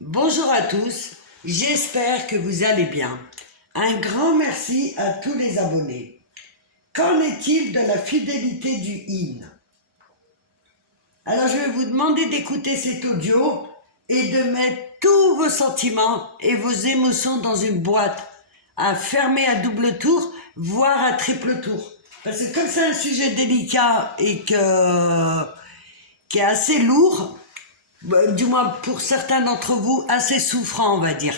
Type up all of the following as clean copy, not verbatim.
Bonjour à tous, j'espère que vous allez bien. Un grand merci à tous les abonnés. Qu'en est-il de la fidélité du IN? Alors je vais vous demander d'écouter cet audio et de mettre tous vos sentiments et vos émotions dans une boîte à fermer à double tour, voire à triple tour. Parce que comme c'est un sujet délicat et qui est assez lourd, du moins pour certains d'entre vous, assez souffrant, on va dire.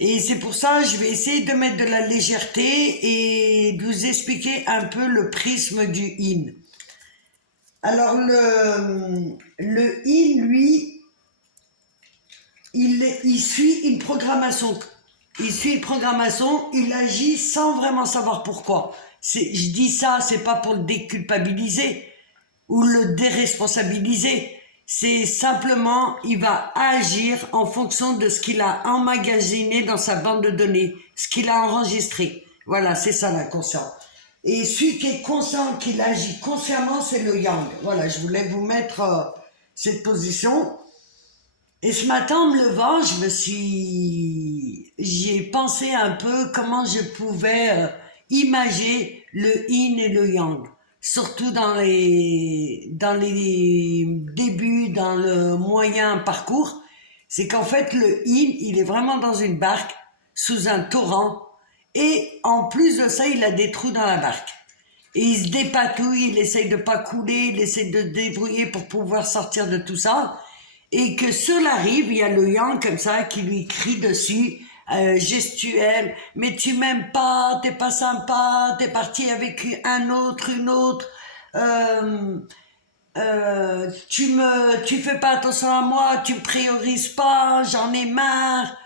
Et c'est pour ça que je vais essayer de mettre de la légèreté et de vous expliquer un peu le prisme du IN. Alors le IN, lui, il suit une programmation. Il suit une programmation, il agit sans vraiment savoir pourquoi. Je dis ça, c'est pas pour le déculpabiliser ou le déresponsabiliser. C'est simplement, il va agir en fonction de ce qu'il a emmagasiné dans sa bande de données, ce qu'il a enregistré. Voilà, c'est ça l'inconscient. Et celui qui est conscient, qu'il agit consciemment, c'est le yang. Voilà, je voulais vous mettre cette position. Et ce matin, en me levant, j'ai pensé un peu comment je pouvais imager le yin et le yang. Surtout dans les débuts, dans le moyen parcours. C'est qu'en fait, le yin, il est vraiment dans une barque, sous un torrent. Et en plus de ça, il a des trous dans la barque. Et il se dépatouille, il essaye de pas couler, il essaye de se débrouiller pour pouvoir sortir de tout ça. Et que sur la rive, il y a le yang comme ça qui lui crie dessus, gestuel, mais tu m'aimes pas, t'es pas sympa, t'es parti avec un autre, une autre, euh, tu fais pas attention à moi, tu me priorises pas, j'en ai marre.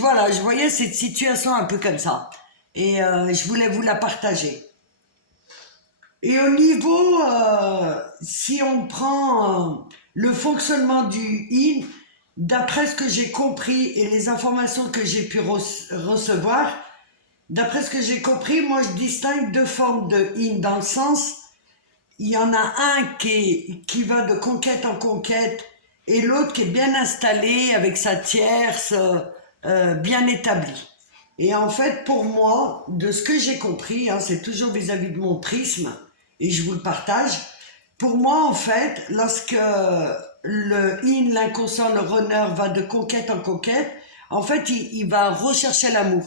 Voilà, je voyais cette situation un peu comme ça. Et je voulais vous la partager. Et au niveau, si on prend le fonctionnement du IN, d'après ce que j'ai compris et les informations que j'ai pu recevoir, d'après ce que j'ai compris, moi je distingue deux formes de IN dans le sens, il y en a un qui va de conquête en conquête et l'autre qui est bien installé avec sa tierce bien établie. Et en fait, pour moi, de ce que j'ai compris, hein, c'est toujours vis-à-vis de mon prisme, et je vous le partage. Pour moi, en fait, lorsque le in, l'inconscient, le runner va de conquête en conquête, en fait, il va rechercher l'amour.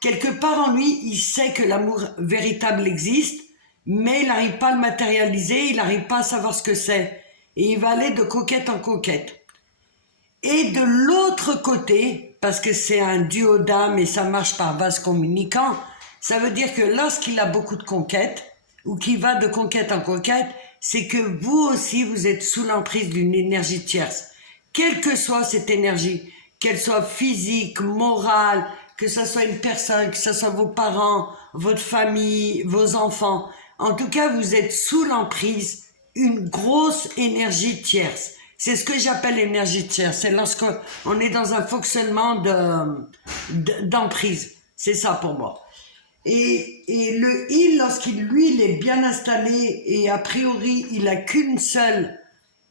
Quelque part en lui, il sait que l'amour véritable existe, mais il n'arrive pas à le matérialiser, il n'arrive pas à savoir ce que c'est. Et il va aller de conquête en conquête. Et de l'autre côté, parce que c'est un duo d'âme et ça marche par vase communicant, ça veut dire que lorsqu'il a beaucoup de conquêtes, ou qu'il va de conquête en conquête, c'est que vous aussi, vous êtes sous l'emprise d'une énergie tierce. Quelle que soit cette énergie, qu'elle soit physique, morale, que ce soit une personne, que ce soit vos parents, votre famille, vos enfants, en tout cas, vous êtes sous l'emprise une grosse énergie tierce. C'est ce que j'appelle l'énergie tierce. C'est lorsqu'on est dans un fonctionnement d'emprise. C'est ça pour moi. Et le il, il est bien installé et a priori, il n'a qu'une seule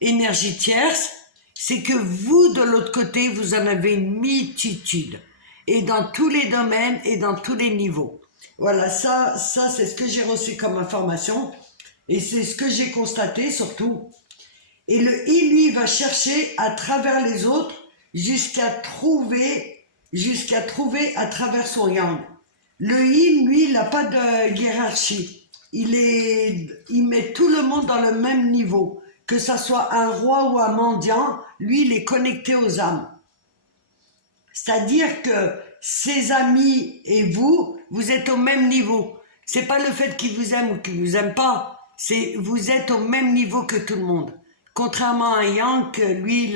énergie tierce, c'est que vous, de l'autre côté, vous en avez une multitude. Et dans tous les domaines et dans tous les niveaux. Voilà, ça c'est ce que j'ai reçu comme information. Et c'est ce que j'ai constaté surtout. Et le il, lui, va chercher à travers les autres jusqu'à trouver à travers son yang. Le yin, lui, il n'a pas de hiérarchie. Il met tout le monde dans le même niveau. Que ça soit un roi ou un mendiant, lui, il est connecté aux âmes. C'est-à-dire que ses amis et vous, vous êtes au même niveau. C'est pas le fait qu'il vous aime ou qu'il vous aime pas. C'est vous êtes au même niveau que tout le monde. Contrairement à Yang, lui,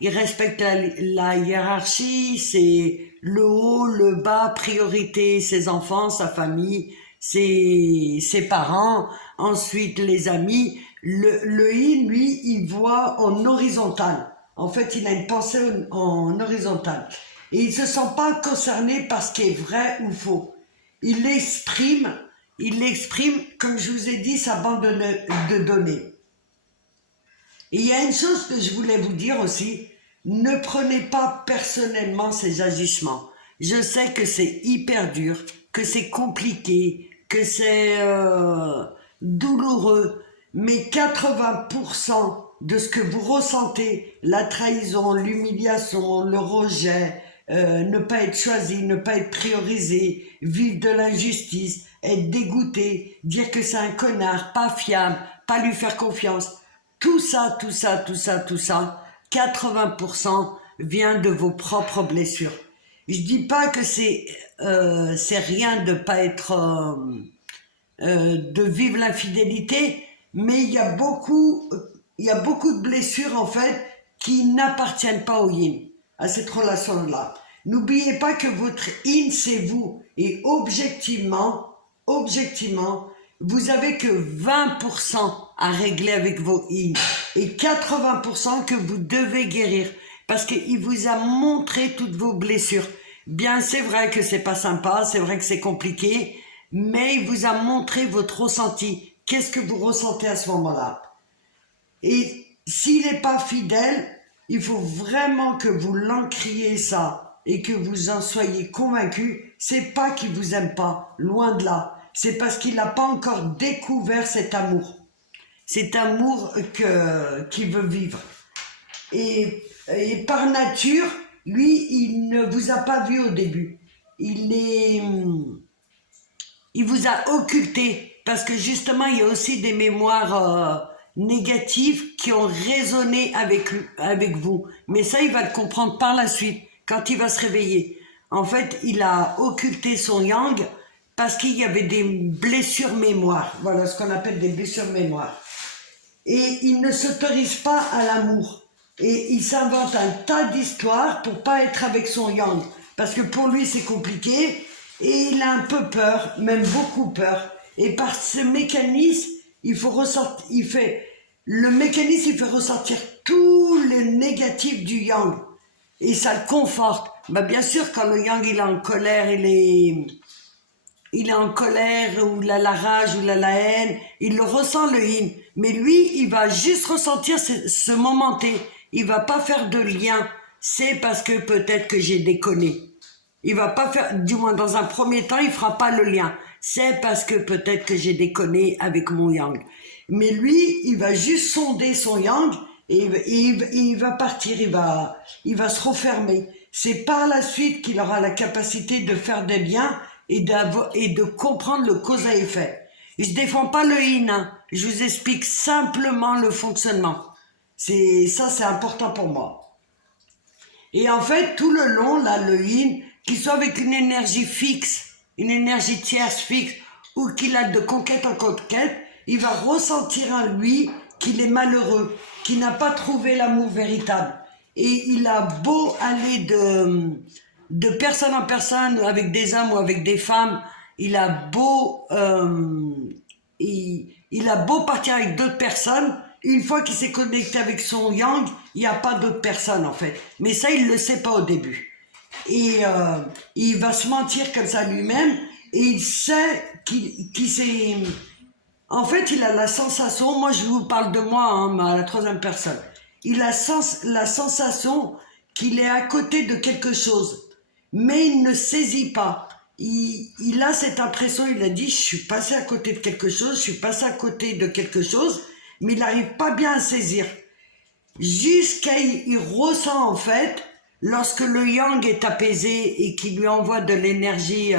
il respecte la hiérarchie, c'est le haut, le bas, priorité, ses enfants, sa famille, ses parents, ensuite les amis. Le Yin, lui, il voit en horizontal. En fait, il a une pensée en horizontal. Et il ne se sent pas concerné par ce qui est vrai ou faux. Il exprime, comme je vous ai dit, sa bande de données. Et il y a une chose que je voulais vous dire aussi, Ne prenez pas personnellement ces agissements. Je sais que c'est hyper dur, que c'est compliqué, que c'est douloureux, mais 80% de ce que vous ressentez, la trahison, l'humiliation, le rejet, ne pas être choisi, ne pas être priorisé, vivre de l'injustice, être dégoûté, dire que c'est un connard, pas fiable, pas lui faire confiance, tout ça, 80% vient de vos propres blessures. Je dis pas que c'est rien de pas être de vivre l'infidélité, mais il y a beaucoup de blessures en fait qui n'appartiennent pas au yin, à cette relation-là. N'oubliez pas que votre yin c'est vous et objectivement, vous avez que 20% à régler avec vos yin et 80% que vous devez guérir parce qu'il vous a montré toutes vos blessures. Bien, c'est vrai que c'est pas sympa, c'est vrai que c'est compliqué, mais il vous a montré votre ressenti. Qu'est-ce que vous ressentez à ce moment-là? Et s'il n'est pas fidèle, il faut vraiment que vous l'encriez ça et que vous en soyez convaincu. C'est pas qu'il vous aime pas, loin de là. C'est parce qu'il n'a pas encore découvert cet amour. Cet amour qu'il veut vivre. Et par nature, lui, il ne vous a pas vu au début. Il vous a occulté parce que justement, il y a aussi des mémoires négatives qui ont résonné avec vous. Mais ça, il va le comprendre par la suite, quand il va se réveiller. En fait, il a occulté son yang parce qu'il y avait des blessures mémoire. Voilà ce qu'on appelle des blessures mémoire. Et il ne s'autorise pas à l'amour. Et il s'invente un tas d'histoires pour pas être avec son yang. Parce que pour lui, c'est compliqué. Et il a un peu peur, même beaucoup peur. Et par ce mécanisme, il fait ressortir tout le négatif du yang. Et ça le conforte. Bah bien sûr, quand le yang il est en colère, il est en colère, ou la rage, ou la haine, il le ressent le yin. Mais lui, il va juste ressentir ce moment T. Il va pas faire de lien. C'est parce que peut-être que j'ai déconné. Il va pas faire, du moins dans un premier temps, il fera pas le lien. C'est parce que peut-être que j'ai déconné avec mon yang. Mais lui, il va juste sonder son yang et il va partir, il va se refermer. C'est par la suite qu'il aura la capacité de faire des liens et de comprendre le cause à effet. Et je défends pas le yin, hein. Je vous explique simplement le fonctionnement. C'est important pour moi. Et en fait, tout le long, là, le yin, qu'il soit avec une énergie fixe, une énergie tierce fixe, ou qu'il a de conquête en conquête, il va ressentir en lui qu'il est malheureux, qu'il n'a pas trouvé l'amour véritable. Et il a beau aller de personne en personne, avec des hommes ou avec des femmes, il a beau partir avec d'autres personnes, une fois qu'il s'est connecté avec son yang, il n'y a pas d'autres personnes en fait. Mais ça, il ne le sait pas au début. Et il va se mentir comme ça lui-même, et il sait qu'il s'est... En fait, il a la sensation, moi je vous parle de moi, hein, à la troisième personne, il a la sensation qu'il est à côté de quelque chose, mais il ne saisit pas. Il a cette impression, il a dit, je suis passé à côté de quelque chose, je suis passé à côté de quelque chose, mais il n'arrive pas bien à saisir. Jusqu'à il ressent en fait, lorsque le yang est apaisé et qu'il lui envoie de l'énergie,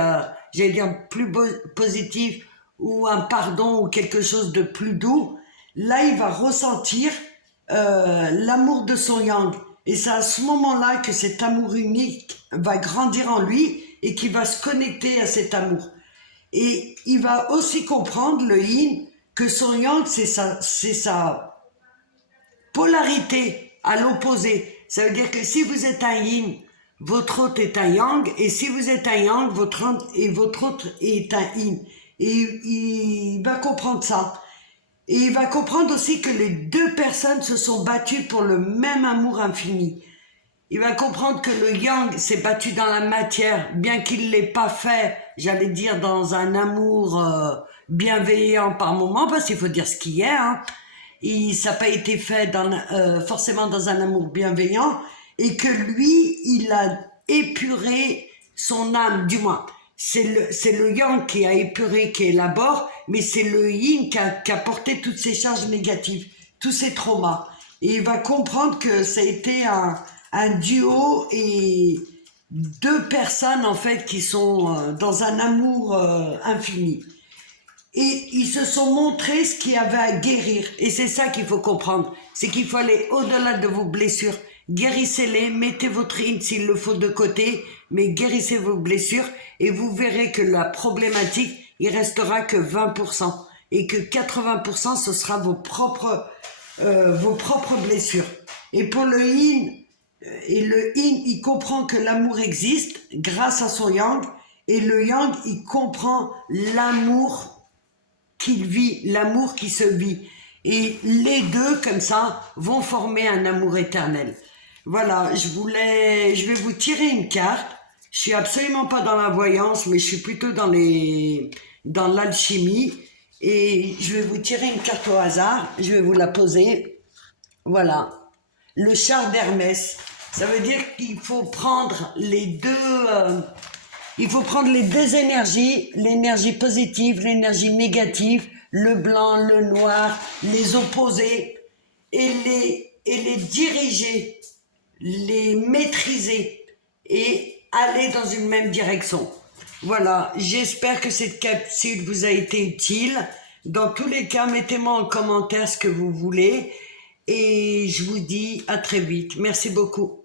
j'allais dire plus positive, ou un pardon, ou quelque chose de plus doux, là il va ressentir l'amour de son yang. Et c'est à ce moment-là que cet amour unique va grandir en lui et qu'il va se connecter à cet amour. Et il va aussi comprendre, le yin, que son yang, c'est sa polarité à l'opposé. Ça veut dire que si vous êtes un yin, votre autre est un yang, et si vous êtes un yang, votre autre est un yin. Et il va comprendre ça. Et il va comprendre aussi que les deux personnes se sont battues pour le même amour infini. Il va comprendre que le yang s'est battu dans la matière, bien qu'il ne l'ait pas fait, j'allais dire, dans un amour bienveillant par moment, parce qu'il faut dire ce qu'il y a, hein. Ça n'a pas été fait forcément dans un amour bienveillant, et que lui, il a épuré son âme, du moins. C'est le yang qui a épuré, qui élabore, mais c'est le yin qui a porté toutes ces charges négatives, tous ces traumas. Et il va comprendre que ça a été un duo et deux personnes en fait qui sont dans un amour infini. Et ils se sont montrés ce qu'il y avait à guérir. Et c'est ça qu'il faut comprendre. C'est qu'il faut aller au-delà de vos blessures. Guérissez-les, mettez votre yin s'il le faut de côté, mais guérissez vos blessures et vous verrez que la problématique, il restera que 20%. Et que 80%, ce sera vos propres blessures. Et pour le yin, il comprend que l'amour existe grâce à son yang. Et le yang, il comprend l'amour qu'il vit, l'amour qui se vit. Et les deux, comme ça, vont former un amour éternel. Voilà, je vais vous tirer une carte. Je suis absolument pas dans la voyance, mais je suis plutôt dans l'alchimie. Et je vais vous tirer une carte au hasard. Je vais vous la poser. Voilà. Le char d'Hermès. Ça veut dire qu'il faut prendre les deux... il faut prendre les deux énergies, l'énergie positive, l'énergie négative, le blanc, le noir, les opposer et les diriger, les maîtriser et aller dans une même direction. Voilà, j'espère que cette capsule vous a été utile. Dans tous les cas, mettez-moi en commentaire ce que vous voulez et je vous dis à très vite. Merci beaucoup.